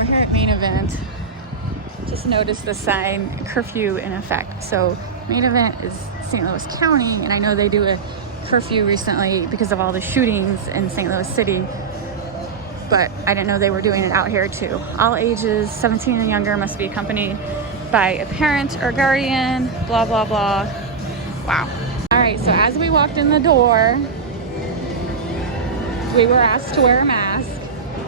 we're here at Main Event. Just noticed the sign, curfew in effect. So Main Event is St. Louis County, and I know they do a curfew recently because of all the shootings in St. Louis City, but I didn't know they were doing it out here too. All ages, 17 and younger, must be accompanied by a parent or guardian, blah, blah, blah. Wow. All right, so as we walked in the door, we were asked to wear a mask.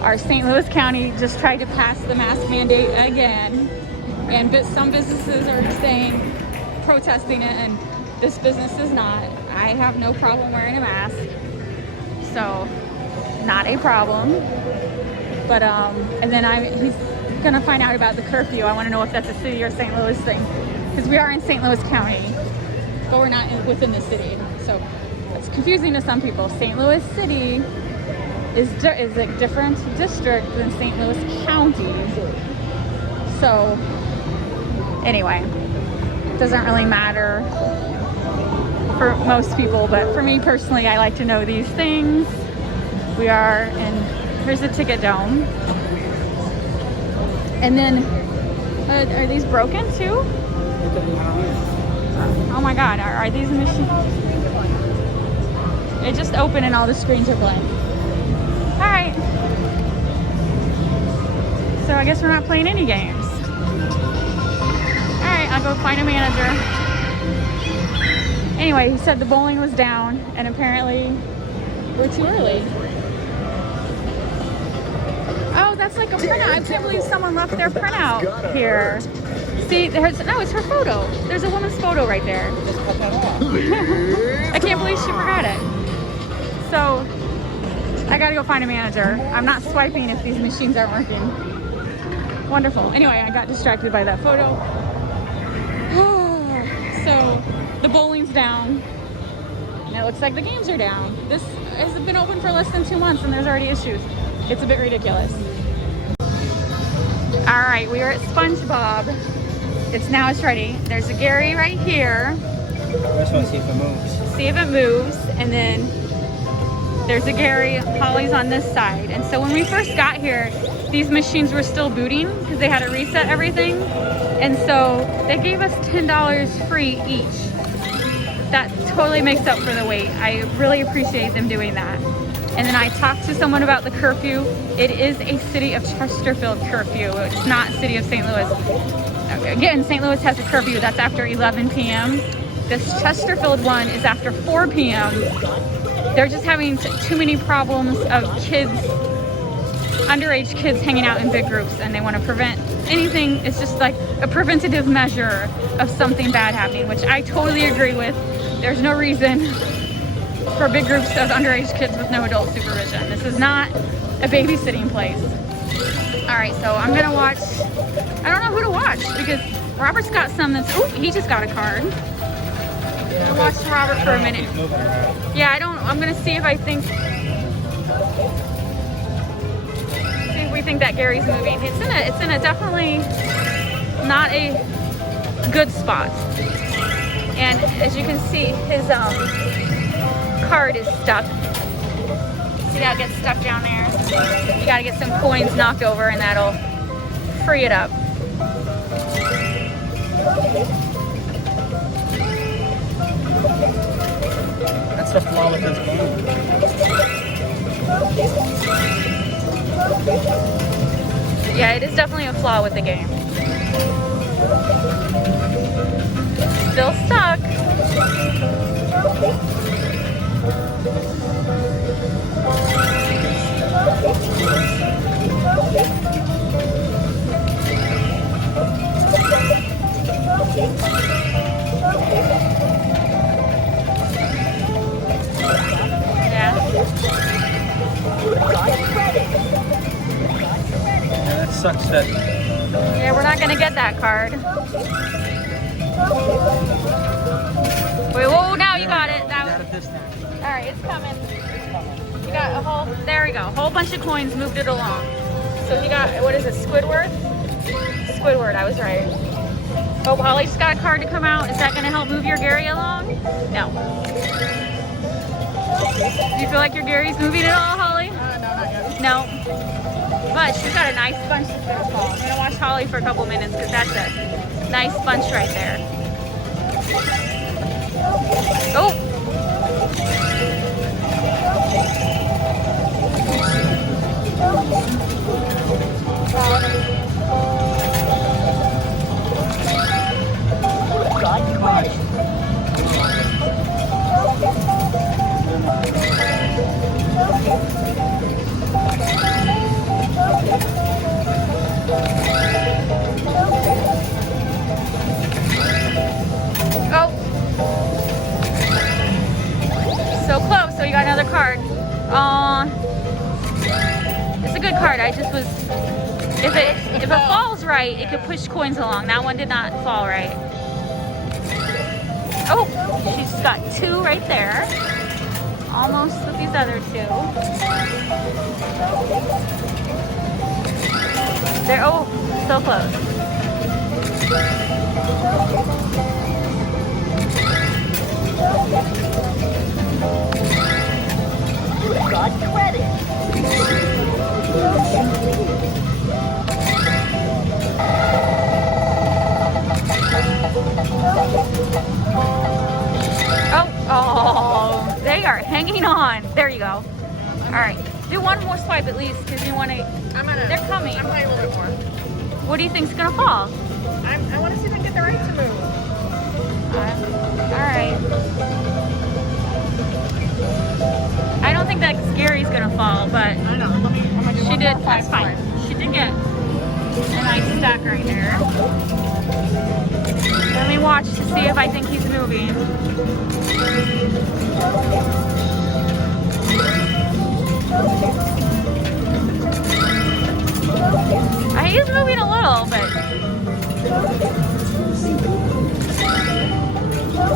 Our St. Louis County just tried to pass the mask mandate again, and some businesses are saying, protesting it, and this business is not. I have no problem wearing a mask, so not a problem. But and then he's gonna find out about the curfew. I want to know if that's a city or St. Louis thing, because we are in St. Louis County, but we're not within the city, so it's confusing to some people. St. Louis City is a different district than St. Louis County. So anyway, it doesn't really matter for most people, but for me personally, I like to know these things. We are in, here's the ticket dome. And then, are these broken too? Oh my God, are these machines? It just opened and all the screens are blank. All right. So I guess we're not playing any games. All right, I'll go find a manager. Anyway, he said the bowling was down and apparently we're too early. Oh, that's like a printout. I can't believe someone left their printout here. See, no, it's her photo. There's a woman's photo right there. I can't believe she forgot it. So I gotta go find a manager. I'm not swiping if these machines aren't working. Wonderful. Anyway, I got distracted by that photo. So the bowling's down, and it looks like the games are down. This has been open for less than 2 months and there's already issues. It's a bit ridiculous. All right, we are at SpongeBob. It's ready. There's a Gary right here. I just want to see if it moves. See if it moves, and then there's a Gary. Holly's on this side. And so when we first got here, these machines were still booting because they had to reset everything. And so they gave us $10 free each. That totally makes up for the wait. I really appreciate them doing that. And then I talked to someone about the curfew. It is a City of Chesterfield curfew. It's not City of St. Louis. Again, St. Louis has a curfew that's after 11 p.m. This Chesterfield one is after 4 p.m. They're just having too many problems of kids, underage kids hanging out in big groups, and they want to prevent anything. It's just like a preventative measure of something bad happening, which I totally agree with. There's no reason for big groups of underage kids with no adult supervision. This is not a babysitting place. All right, so I'm gonna watch, I don't know who to watch because Robert's got some that's, oh, he just got a card. I'm gonna watch Robert for a minute. Yeah, I'm gonna see if we think that Gary's moving. It's in a definitely not a good spot. And as you can see, his card is stuck. See how it gets stuck down there? You gotta get some coins knocked over and that'll free it up. That's the flaw with this game. Yeah, it is definitely a flaw with the game. Still stuck. Yeah, that sucks that. Yeah, we're not gonna get that card. Wait, whoa, now you got it. All right, it's coming. You got a whole, there we go. A whole bunch of coins moved it along. So he got, what is it, Squidward? Squidward, I was right. Oh, Holly just got a card to come out. Is that gonna help move your Gary along? No. Do you feel like your Gary's moving at all, Holly? No, not yet. No. But she's got a nice bunch of Holly for a couple minutes because that's a nice bunch right there. Oh! So close, so you got another card. It's a good card. I just was, if it falls right, it could push coins along. That one did not fall right. Oh, she's got 2 right there. Almost with these other 2. There, oh, so close. Got credit. Oh, they are hanging on. There you go. All right, do one more swipe at least because you want to. They're coming. I'm playing a little bit more. What do you think's gonna fall? I want to see if I can get the right to move. All right. I don't think that Gary's gonna fall, but I know. I'm gonna do she one did. more That's fine. She did get a nice stack right there. Let me watch to see if I think he's moving. He's moving a little, but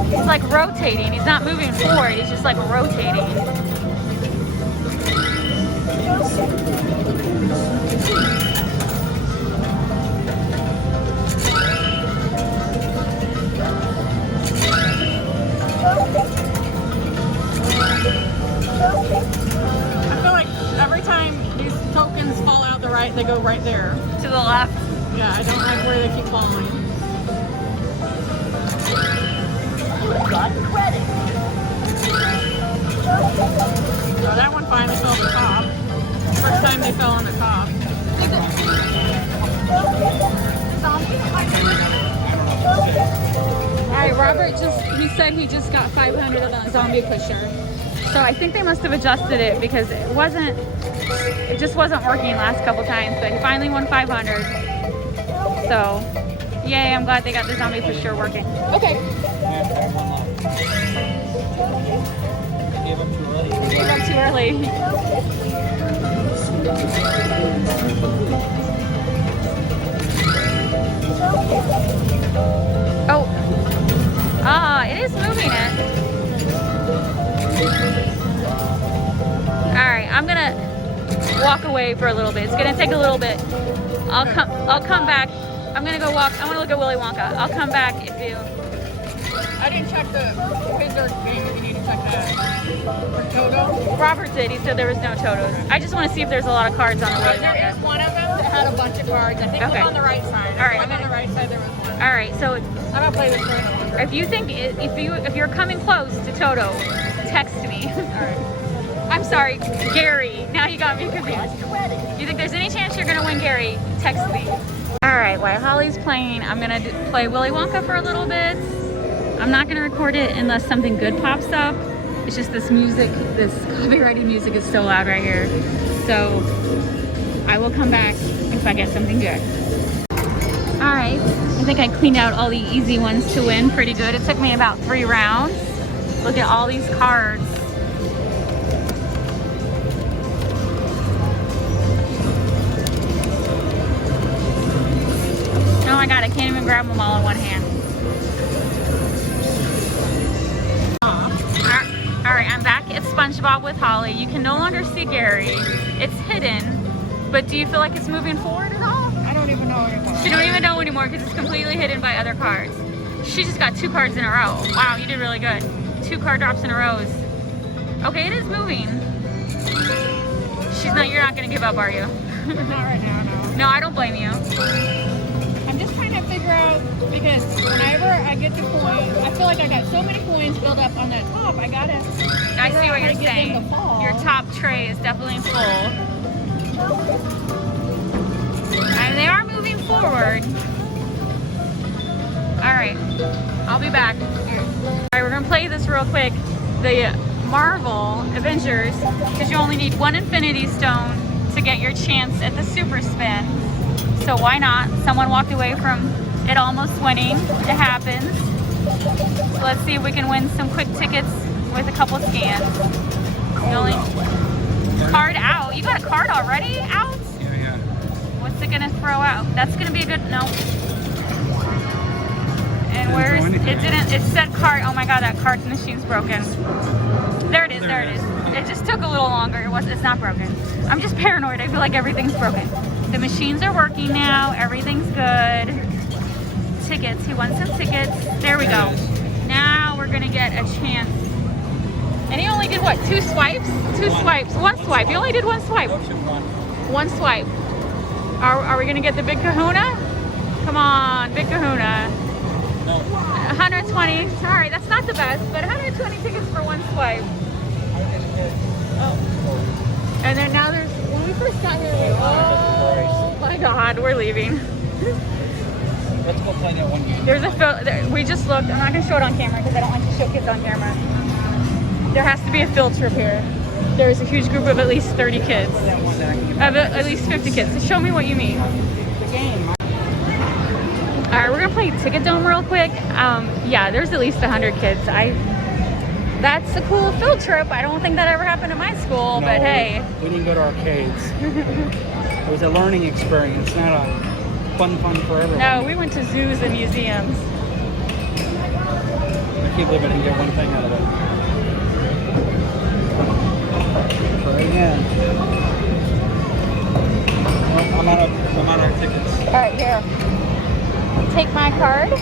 he's like rotating. He's not moving forward. He's just like rotating. I feel like every time these tokens fall out the right, they go right there. To the left. Yeah, I don't like where they keep falling. Got credit. So that one finally fell on the top. First time they fell on the top. Alright, Robert he said he just got 500 of that zombie pusher. So I think they must have adjusted it because it just wasn't working last couple times, but he finally won 500. So, yay, I'm glad they got the zombie pusher working. Okay. Gave up too early. Gave up too early. Oh. It is moving it. Alright, I'm gonna walk away for a little bit. It's gonna take a little bit. I'll come back. I'm gonna go walk. I wanna look at Willy Wonka. I'll come back if you. I didn't check the Wizard game. You need to check that. For Toto. Robert did. He said there was no Totos. I just want to see if there's a lot of cards on the Willy There Wonka. is one of them that had a bunch of cards. I think it Okay. was on the right side. All right, One on the right side there was one. All right. So I'm gonna play this one. if you think if you're coming close to Toto, text me. Alright. I'm sorry, Gary. Now you got me confused. You think there's any chance you're gonna win, Gary? Text me. All right. While Holly's playing, I'm gonna play Willy Wonka for a little bit. I'm not gonna record it unless something good pops up. It's just this music, this copyrighted music is so loud right here. So I will come back if I get something good. All right, I think I cleaned out all the easy ones to win pretty good. It took me about 3 rounds. Look at all these cards. Oh my God, I can't even grab them all in one hand. All right, I'm back at SpongeBob with Holly. You can no longer see Gary. It's hidden, but do you feel like it's moving forward at all? I don't even know anymore. You don't even know anymore because it's completely hidden by other cards. She just got 2 cards in a row. Wow, you did really good. 2 card drops in a row. Okay, it is moving. You're not gonna give up, are you? Not right now, no. No, I don't blame you. this. Whenever I get the coin, I feel like I got so many coins built up on the top. I gotta. I see what you're get them saying. to fall. Your top tray is definitely full. And they are moving forward. All right, I'll be back. All right, we're gonna play this real quick. The Marvel Avengers, because you only need one Infinity Stone to get your chance at the super spin. So why not? Someone walked away from it almost winning. It happens. So let's see if we can win some quick tickets with a couple scans. The only card out. You got a card already out? Yeah. What's it gonna throw out? That's gonna be a good no. And where's it? Didn't. It said card. Oh my god, that card machine's broken. There it is. There it is. It just took a little longer. It's not broken. I'm just paranoid. I feel like everything's broken. The machines are working now. Everything's good. Tickets. He wants some tickets. There we go. Now we're gonna get a chance. And he only did what? 2 swipes? 2 swipes. 1 swipe. He only did 1 swipe. 1 swipe. Are we gonna get the big kahuna? Come on, big kahuna. No. 120. Sorry, that's not the best, but 120 tickets for 1 swipe. Oh. And then now there's, when we first got here, oh my god, we're leaving. Let's go play that one game. There's we just looked, I'm not going to show it on camera because I don't like to show kids on camera. There has to be a field trip here. There's a huge group of at least 30 kids. Of at least 50 kids. So show me what you mean. The game. Alright, we're going to play Ticket Dome real quick. Yeah, there's at least 100 kids. That's a cool field trip. I don't think that ever happened at my school, No, but hey. We didn't go to arcades. It was a learning experience, not a fun for everyone. No, we went to zoos and museums. I can't believe I didn't get one thing out of it. Try again. Oh, I'm out of tickets. Alright, here. Take my card.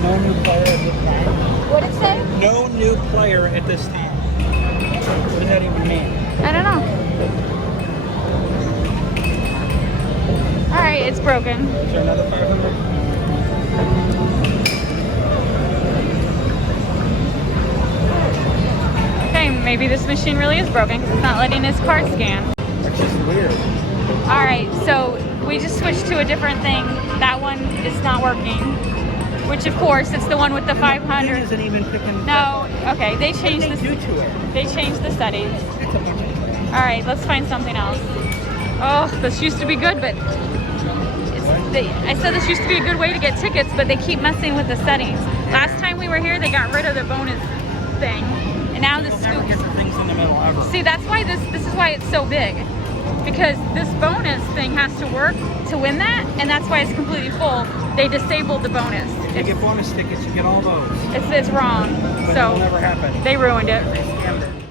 No new player at this time. What did it say? No new player at this time. What does that even mean? I don't know. Alright, it's broken. Is there another 500? Okay, maybe this machine really is broken because it's not letting his card scan. That's just weird. Alright, so we just switched to a different thing. That one is not working. Which of course, it's the one with the 500. It isn't even picking. No, okay, they changed What did they do to it? They changed the settings. It's a bunch of Alright, let's find something else. Oh, this used to be good, but I said this used to be a good way to get tickets, but they keep messing with the settings. Last time we were here, they got rid of the bonus thing. And now this Never get the things in the middle ever. See, that's why this is why it's so big. Because this bonus thing has to work to win that, and that's why it's completely full. They disabled the bonus. If you get bonus tickets, you get all those. It's wrong. But So it'll never happen. they ruined it. They scammed it.